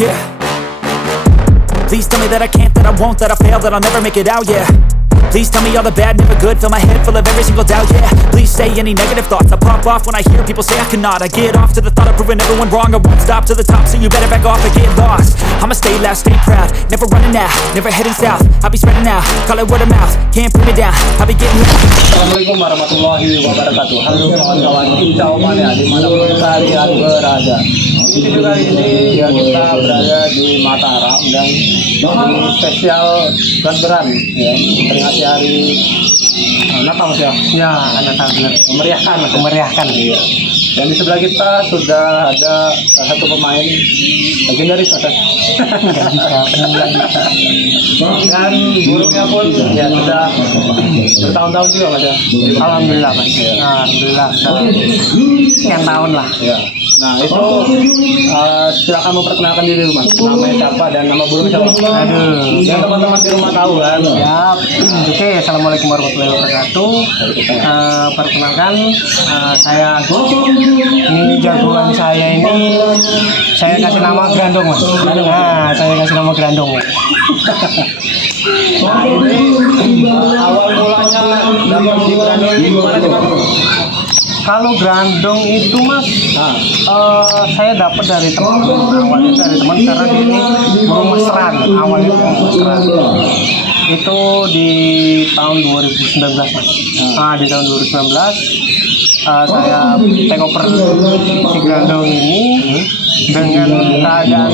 Yeah. Please tell me that I can't, that I won't, that I fail, that I'll never make it out, yeah. Please tell me all the bad, never good, fill my head full of every single doubt, yeah. Please say any negative thoughts, I pop off when I hear people say I cannot. I get off to the thought of proving everyone wrong, I won't stop to the top, so you better back off and get lost. I'ma stay loud, stay proud, never running out, never heading south. I'll be spreading out, call it word of mouth, can't put me down, I'll be getting loud. Assalamualaikum warahmatullahi wabarakatuh. Halo kawan-kawan kita Omania dimanapun kalian berada. Video kali ini ya kita berada di Mataram dan ini spesial lebaran ya, memperingati hari Natal ya. Ya, Natal benar. Memeriahkan ya. Dan di sebelah kita sudah ada salah satu pemain legendaris ada. Dan burungnya pun ya sudah bertahun-tahun juga Mas ya. Alhamdulillah Mas. Alhamdulillah. Sekian tahun lah. Ya. Nah itu silakan memperkenalkan diri Mas. Namanya siapa dan nama burung siapa? Aduh. Yang teman-teman di rumah tahu kan. Siap. Oke, assalamualaikum warahmatullahi wabarakatuh. Perkenalkan, saya Agus. Ini jagoan saya ini, saya kasih nama Grandong Mas. Nah, saya kasih nama Grandong. Nah ini awal mulanya dapat di Grandong ini gimana sih Mas? Kalau Grandong itu Mas, saya dapat dari teman. Awalnya dari teman karena dia ini burung mesran. Awalnya burung mesran. Itu di tahun 2019 Mas. Di tahun 2019 saya take over si Grandong ini dengan keadaan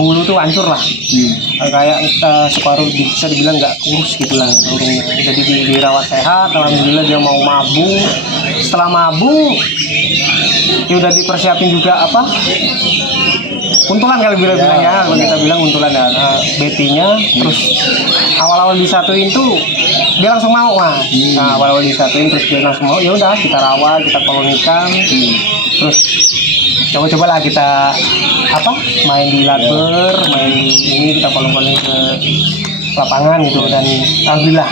bulu tuh hancur lah. Kayak separuh bisa dibilang nggak kurus gitu lah burungnya. Jadi dirawat sehat, alhamdulillah dia mau mabung. Setelah mabung ya udah dipersiapin juga apa untulan kali bilang ya, kalau kita bilang untulan ya, betinya. Terus awal-awal disatuin tuh dia langsung mau Mas. Nah awal-awal disatuin terus dia langsung mau, ya udah kita rawat, kita kolonikan. Terus coba-cobalah kita apa main di ladber, main ini kita koloni ke lapangan gitu, dan alhamdulillah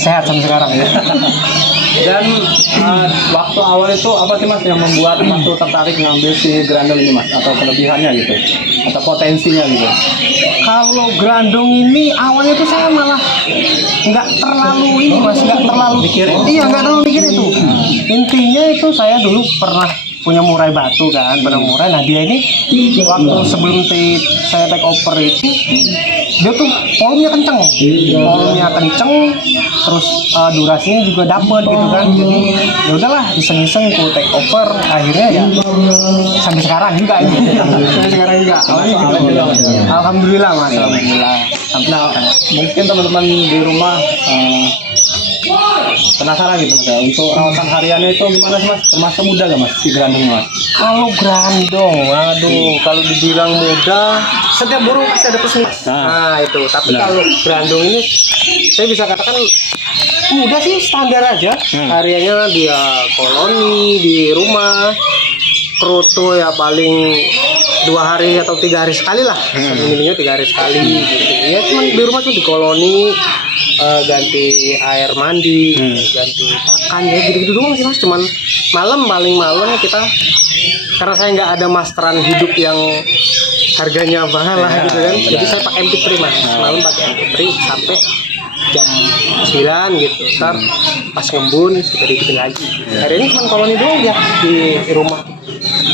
sehat sampai sekarang ya. Dan waktu awal itu apa sih Mas yang membuat Mas tuh tertarik ngambil si Grandong ini Mas, atau kelebihannya gitu atau potensinya gitu? Kalau Grandong ini awalnya tuh saya malah nggak terlalu ini Mas, nggak terlalu mikirin. Iya, nggak terlalu mikir itu. Intinya itu saya dulu pernah punya murai batu kan, pernah murai. Nah dia ini waktu sebelum saya take over itu dia tuh volumenya kenceng, terus durasinya juga dapet gitu kan. Jadi ya udahlah iseng-iseng ku take over, akhirnya ya sampai sekarang juga ini. Sampai sekarang juga. Alhamdulillah Mas, alhamdulillah. Nah mungkin teman-teman di rumah penasaran gitu Mas ya, untuk rawatan hariannya itu gimana sih Mas? Termasuk mudah gak Mas si Grandong Mas? Kalau Grandong, aduh, kalau dibilang mudah, setiap burung pasti ada plus minus. Nah itu, tapi kalau Grandong ini saya bisa katakan mudah sih, standar aja. Hariannya dia koloni di rumah, kroto ya paling 2 hari atau 3 hari sekali lah. Minimumnya 3 hari sekali gitu. Ya cuma di rumah tuh di koloni, ganti air mandi, ganti pakan ya gitu-gitu doang sih Mas. Cuman paling malam kita, karena saya nggak ada masteran hidup yang harganya mahal lah gitu kan. Jadi saya pakai MP3 Mas. Malam pakai MP3 sampai jam 9 gitu. Ntar pas ngembun kita bikin lagi. Hari ini cuma koloni doang ya di rumah.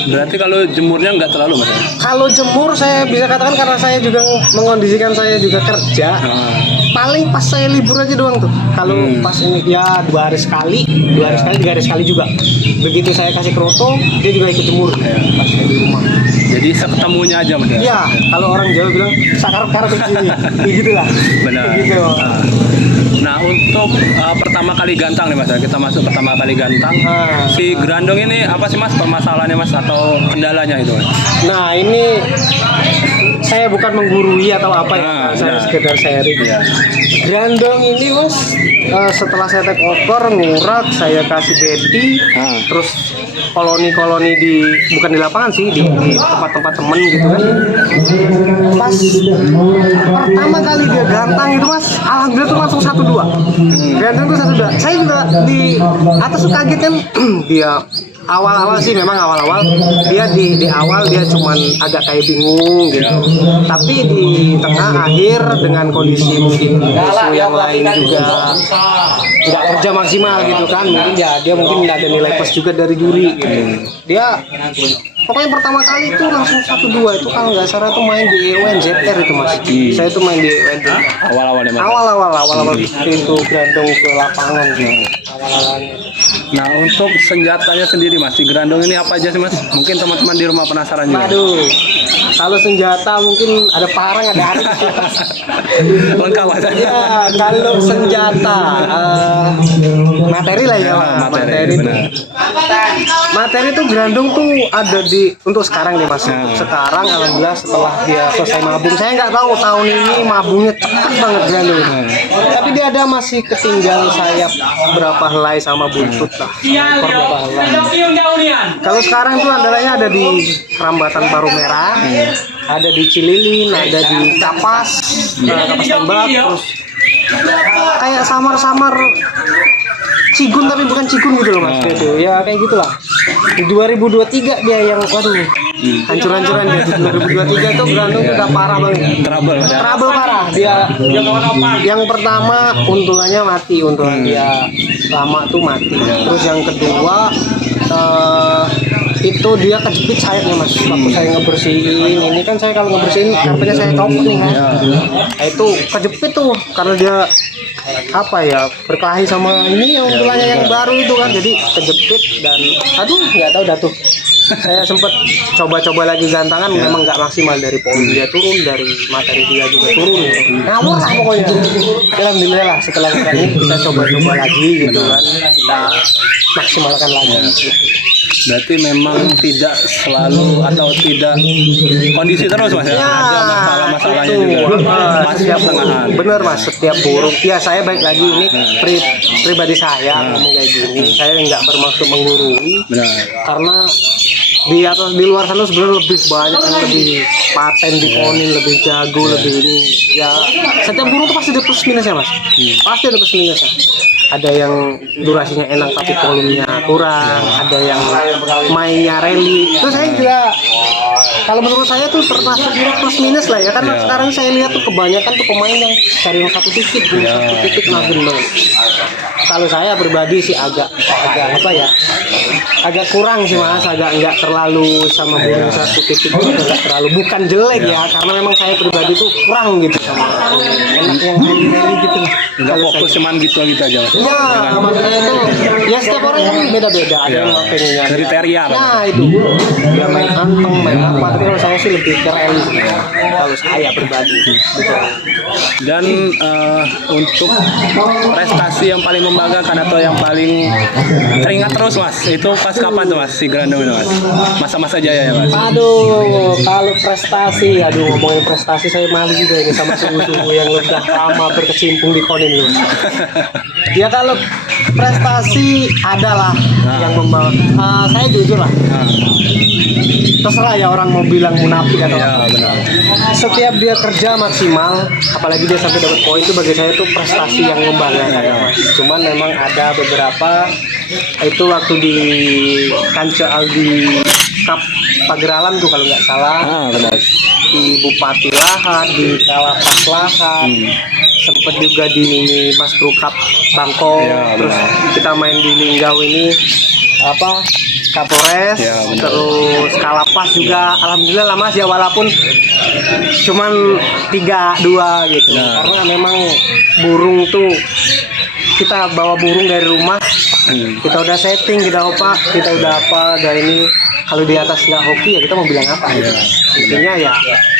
Berarti kalau jemurnya nggak terlalu Mas? Kalau jemur saya bisa katakan karena saya juga mengondisikan saya juga kerja. Paling pas saya libur aja doang tuh. Kalau pas ini ya 2 hari sekali, 3 hari sekali juga. Begitu saya kasih kroto, dia juga ikut jemur pas saya di rumah. Jadi seketemunya aja Mas? Iya, kalau orang Jawa bilang sakarep-karep begini. Begitulah. Benar. Begitu. Nah untuk pertama kali gantang nih Mas, kita masuk pertama kali gantang. Si Grandong ini apa sih Mas permasalahannya Mas atau kendalanya itu Mas? Nah ini saya bukan menggurui atau apa ya, saya sekedar sharing. Grandong ini mas, setelah saya take over ngurak, saya kasih beti, terus koloni-koloni bukan di lapangan sih, di tempat-tempat temen gitu kan. Pas pertama kali dia gantang itu mas, alhamdulillah tuh langsung 1-2. Gantang tuh 1-2. Saya juga di atas tuh kaget kan. Dia awal-awal sih memang awal-awal dia di awal dia cuman agak kayak bingung gitu. Tapi di tengah akhir dengan kondisi mungkin musuh yang lain juga tidak kerja maksimal gitu kan, mungkin ya dia mungkin ada nilai plus juga dari juri gitu. Dia pokoknya pertama kali itu langsung 1-2 itu kalau nggak salah tuh main di UNZR itu mas. Saya tuh main di UNZR. Awal-awal pintu Grandong ke lapangan gitu. Awal-awalnya. Nah untuk senjatanya sendiri mas, di Grandong ini apa aja sih mas? Mungkin teman-teman di rumah penasaran juga. Aduh, kalau senjata mungkin ada parang, ada arit. Lengkap mas. Ya, kalau senjata materi lah ya, materi itu. Materi itu Grandong tuh ada untuk sekarang nih mas. Sekarang alhamdulillah setelah dia selesai mabung, saya nggak tahu tahun ini mabungnya cepet banget Grandong. Tapi dia ada masih ketinggal sayap berapa helai sama buntut lah. Berapa helai. Kalau sekarang tuh andalanya ada di Rambatan Paru Merah, ada di Cililin, ada di Kapas, Kapas Tembak, terus kayak samar-samar Cigun tapi bukan Cigun gitu loh mas. Gitu. Ya kayak gitulah. Di 2023 dia yang waduh hancur-hancuran dia. Di 2023 tuh Grandong udah parah banget. Trouble parah. Dia yang pertama untungannya mati, untungan dia lama tuh mati. Terus yang kedua itu dia kejepit sayapnya mas. Waktu saya ngebersihin ini kan, saya kalau ngebersihin karpetnya saya copot nih kan. Nah, itu kejepit tuh karena dia apa ya berkelahi sama ini yang tulangnya yang baru itu kan, jadi kejepit dan aduh nggak tahu dah tuh. Saya sempat coba-coba lagi gantangan, memang nggak maksimal, dari poin dia turun, dari materi dia juga turun gitu. Ngawur lah pokoknya. Alhamdulillah lah setelah ini kita coba-coba lagi gitu kan, kita maksimalkan lagi gitu. Berarti memang tidak selalu atau tidak kondisi terus mas ya? Ada masalah-masalahnya juga. Setiap bener mas, setiap burung. Ya saya baik lagi ini pribadi saya ngomong kayak gini. Saya nggak bermaksud menggurui, karena di luar sana sebenarnya lebih banyak yang lebih paten di ponin, lebih jago, lebih ini. Ya setiap burung tuh pasti ada plus minusnya mas. Pasti ada plus minusnya. Ada yang durasinya enak tapi volumenya kurang, ada yang mainnya rally. Itu saya juga, kalau menurut saya tuh termasuk plus minus lah ya, karena sekarang saya lihat tuh kebanyakan tuh pemain yang cari yang satu titik makin banget. Kalau saya pribadi sih agak apa ya, agak kurang sih mas, agak nggak terlalu sama burung satu titik, nggak terlalu, bukan jelek ya, karena memang saya pribadi tuh kurang gitu sama enak yang rally gitu. Nggak fokus cuman gitu aja mas. Ya, makanya itu ya setiap orang kan beda-beda, ada yang pengennya kriteria. Nah itu dia main anteng, main apa, tapi kalau saya sih lebih ke rally kalau saya pribadi gitu. Dan untuk prestasi yang paling membanggakan atau yang paling teringat terus mas, itu pas kapan tuh mas si Grandong itu mas? Masa-masa jaya ya mas? Aduh, kalau prestasi, ngomongin prestasi saya malu juga ini sama suhu-suhu yang udah lama berkecimpung di konin ini. Ya kalau prestasi adalah yang membawa, saya jujur lah. Terserah ya orang mau bilang munafik atau apa. Benar. Setiap dia kerja maksimal, apalagi dia sampai dapat poin, itu bagi saya itu prestasi yang membanggakan. Cuman memang ada beberapa, itu waktu di Kancah Aldi Cup Pageralam tuh kalau nggak salah, benar. di Bupati Lahat, di Kalapas Lahat, sempat juga di Mas Pro Cup Bangkok, terus kita main di Linggau ini apa Kapolres, terus Kalapas juga. Alhamdulillah lah mas ya, walaupun cuman 3-2 gitu. Karena memang burung tuh, kita bawa burung dari rumah, kita udah setting, kita udah apa, ini kalau di atas nggak hoki ya kita mau bilang apa gitu. Intinya ya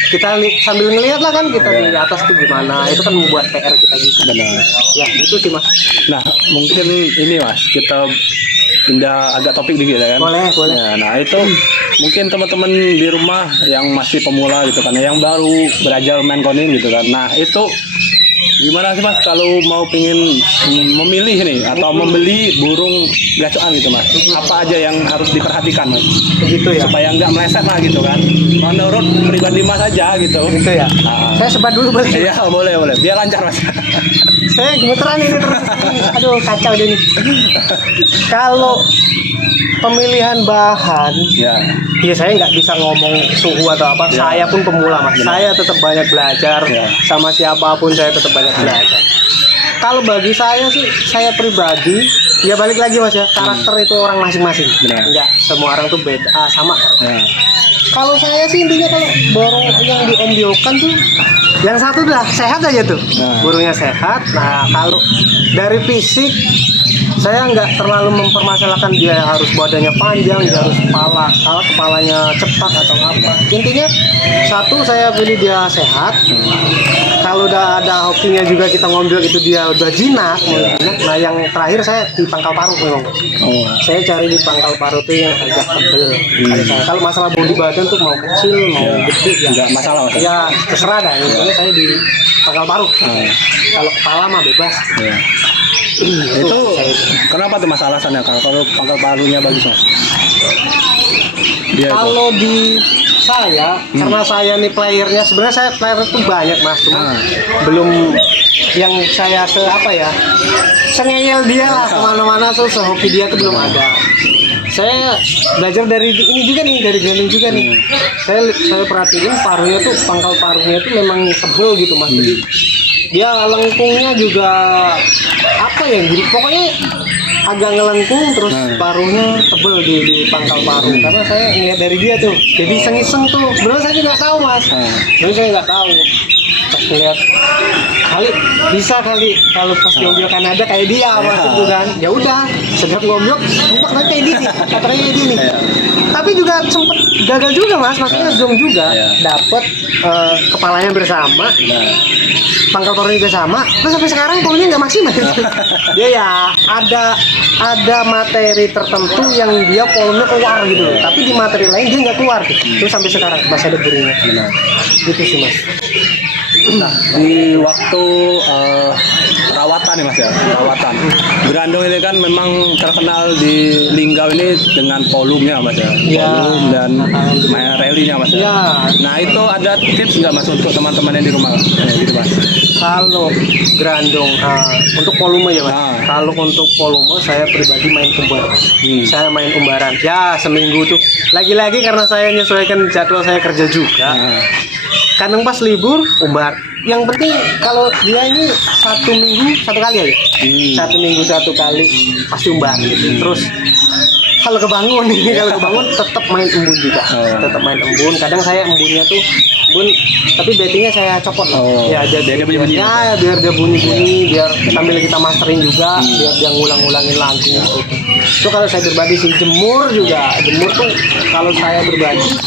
kita sambil ngelihat lah kan kita di atas tuh gimana, itu kan membuat PR kita gitu. Benar. Ya itu sih mas. Nah mungkin ini mas, kita pindah agak topik dikit ya kan? Boleh. Ya, nah itu mungkin teman-teman di rumah yang masih pemula gitu kan, yang baru belajar main konin gitu kan. Nah itu Gimana sih Mas kalau mau pengen memilih nih atau membeli burung gacoan gitu Mas? Apa aja yang harus diperhatikan Mas? Begitu ya. Supaya nggak meleset lah gitu kan. Menurut pribadi Mas aja gitu. Gitu ya. Saya sebat dulu boleh. Iya boleh. Biar lancar Mas. Saya gemeteran ini terus. Aduh kacau deh ini. Kalau pemilihan bahan, Ya. ya saya nggak bisa ngomong suhu atau apa. Ya. Saya pun pemula mas. Saya tetap banyak belajar. Ya. Sama siapapun saya tetap banyak belajar. Kalau bagi saya sih, saya pribadi, ya balik lagi mas ya. Karakter itu orang masing-masing. Benar. Enggak, semua orang tuh beda, sama. Ya. Kalau saya sih intinya kalau burung yang diombiokan tuh yang satu udah sehat aja tuh. Nah. Burungnya sehat. Nah, kalau dari fisik saya nggak terlalu mempermasalahkan dia harus badannya panjang, dia harus kalau kepalanya cepat atau apa. Intinya satu saya pilih dia sehat. Kalau udah ada hokinya juga kita ngombil itu dia udah jinak, mau jinak. Nah, yang terakhir saya di pangkal paruh memang. Oh. Saya cari di pangkal paruh tuh yang agak tebel. Kalau masalah bodi badan tuh mau kecil mau gede ya Nggak masalah Mas. ya terserah dah. Intinya saya di pangkal paruh. Kalau kepala mah bebas. Ya. Itu kenapa tuh Mas alasannya kalau pangkal paruhnya bagus Mas? Dia itu. Kalau di saya, karena saya nih playernya, sebenarnya saya player tuh banyak mas, cuma belum yang saya sengeyel dia lah kemana-mana tuh sehoki dia tuh belum ada. Saya belajar dari ini juga nih, dari Grandong juga nih. Saya perhatiin paruhnya tuh, pangkal paruhnya tuh memang tebel gitu mas. Jadi dia lengkungnya juga apa ya, gitu. Pokoknya agak ngelengkung terus paruhnya tebel di pangkal paruh. Karena saya ngeliat dari dia tuh, jadi iseng-iseng tuh. Sebenarnya saya nggak tahu mas, sebenarnya saya nggak tahu. Pas ngeliat bisa kali kalau pas ngomong Kanada kayak dia mas itu kan. Ya udah, sedang ngomong, rumpaknya kayak gini, katanya kayak gini. Tapi juga sempet gagal juga mas, maksudnya zoom juga, dapet kepalanya bersama. Pangkal paruhnya juga sama, terus sampai sekarang polunya nggak maksimal. Dia ya ada materi tertentu yang dia volume keluar gitu, tapi di materi lain dia nggak keluar. Terus sampai sekarang masih ada burungnya. Gitu sih mas. Nah, di waktu perawatan nih Mas ya, perawatan. Grandong ini kan memang terkenal di Linggau ini dengan volumenya Mas ya, volume dan rally-nya Mas ya. Ya. Nah itu ada tips nggak Mas untuk teman-teman yang di rumah? Gitu Mas. Kalau Grandong untuk volume ya mas. Kalau untuk volume saya pribadi main umbar. Saya main umbaran. Ya seminggu tuh. Lagi-lagi karena saya menyesuaikan jadwal saya kerja juga. Kadang pas libur umbar. Yang penting kalau dia ini 1 minggu 1 kali aja. 1 minggu 1 kali pasti umbar gitu. Terus kalau kebangun tetap main embun juga. Tetap main embun. Kadang saya embunnya tuh embun tapi bettingnya saya copot lah. Ya dia bunyi-bunyi. Ya biar dia bunyi-bunyi, biar sambil kita mastering juga, biar dia ngulang-ngulangin lagu gitu. Itu kalau saya berbagi sih. Jemur tuh kalau saya berbagi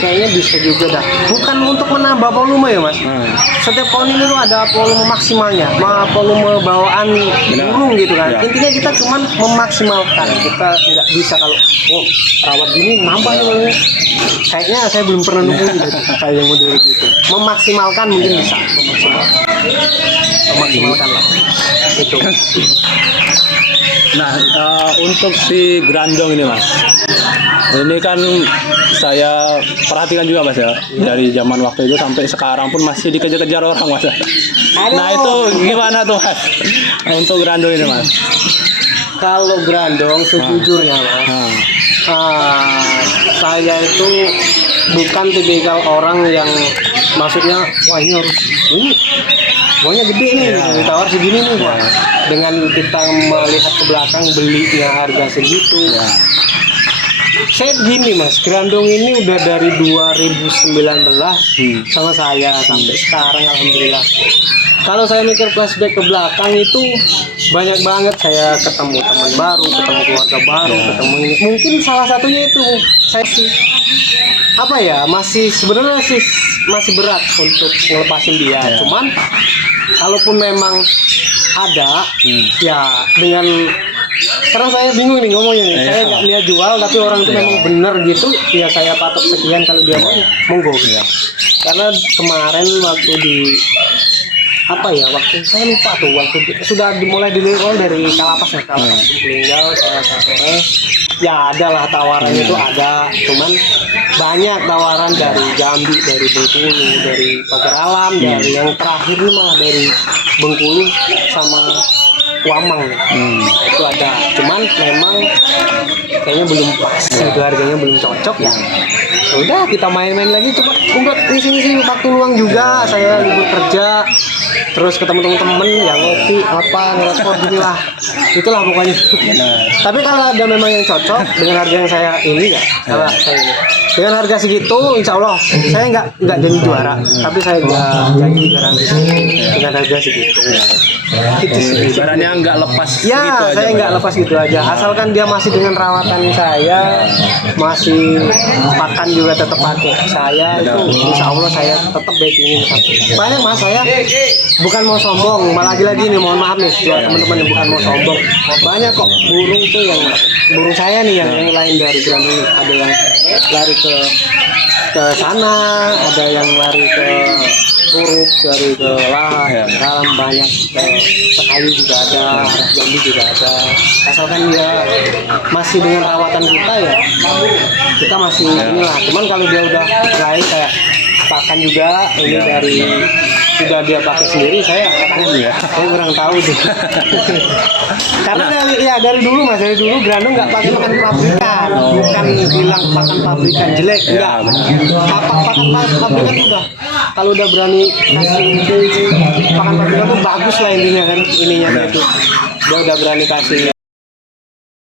kayaknya bisa juga dah. Bukan untuk menambah volume ya mas. Setiap pohon ini tuh ada volume maksimalnya, volume bawaan burung gitu kan. Intinya kita cuman memaksimalkan. Kita nggak bisa kalau rawat gini nambah nih. Kayaknya saya belum pernah nemuin gitu, kayak yang model gitu. Memaksimalkan mungkin bisa, memaksimalkan lah. Itu. Nah, untuk si Grandong ini Mas, ini kan saya perhatikan juga Mas ya, dari zaman waktu itu sampai sekarang pun masih dikejar-kejar orang Mas. Nah itu gimana tuh Mas untuk Grandong ini Mas? Kalau Grandong sejujurnya mas, saya itu bukan tipikal orang yang maksudnya wah ini pokoknya gede nih, ditawar segini nih wah. Dengan kita melihat ke belakang belinya harga segitu. Saya gini mas, Grandong ini udah dari 2019 sama saya sampai sekarang alhamdulillah. Kalau saya mikir flashback ke belakang itu banyak banget saya ketemu teman baru, ketemu keluarga baru, ketemu ini. Mungkin salah satunya itu saya sih apa ya sebenarnya masih berat untuk ngelepasin dia. Cuman kalaupun memang ada ya dengan karena saya bingung nih ngomongnya nih. Saya nggak niat jual tapi orang itu memang bener gitu ya saya patok sekian kalau dia mau monggo. Karena kemarin waktu di apa ya, waktu saya lupa tuh, waktu sudah dimulai dilihat dari Kalapas ya, Kalapas meninggal saya sore ya, ada lah tawaran itu ada, cuman banyak tawaran dari Jambi, dari Bengkulu, dari Pagar Alam, dari yang terakhir ini malah dari Bengkulu sama Wamang nih. Itu ada, cuman memang kayaknya belum pas gitu, harganya belum cocok ya. Udah kita main-main lagi, coba udah ngisi-ngisi waktu luang juga, saya libur kerja terus ketemu temen-temen yang ngopi apa ngerokok gitu lah, itulah pokoknya. Tapi kalau ada memang yang cocok dengan harga yang saya ini ya, kalau saya ini dengan harga segitu insya Allah saya nggak jadi juara, tapi saya nggak jadi garansi dengan harga segitu. Itu sih Ibaratnya nggak lepas ya, gitu aja, saya nggak Pak. lepas gitu aja, asalkan dia masih dengan rawatan saya, masih pakan juga tetap pakai saya, itu insya Allah saya tetap backingin. Banyak mas, saya bukan mau sombong, malah lagi nih mohon maaf nih buat teman-teman yang bukan mau sombong, banyak kok burung tuh yang burung saya nih yang lain dari Grandong ini, ada yang lari ke sana, ada yang lari ke Kurup, dari ke dalam banyak, ke Sekayu juga ada, arah Jambi juga ada, asalkan dia masih dengan rawatan kita ya kita masih inilah. Cuman kalau dia udah lain kayak pakan juga ini dari sudah dia pakai sendiri, saya kurang tahu deh. Karena dari dulu mas, dari dulu Grandong nggak pakai pakan pabrikan, bukan bilang pakan pabrikan jelek, enggak. Pakan pabrikan udah, kalau udah berani kasih pakan pabrikan tuh bagus lah intinya kan, ininya gitu. Dia udah berani kasih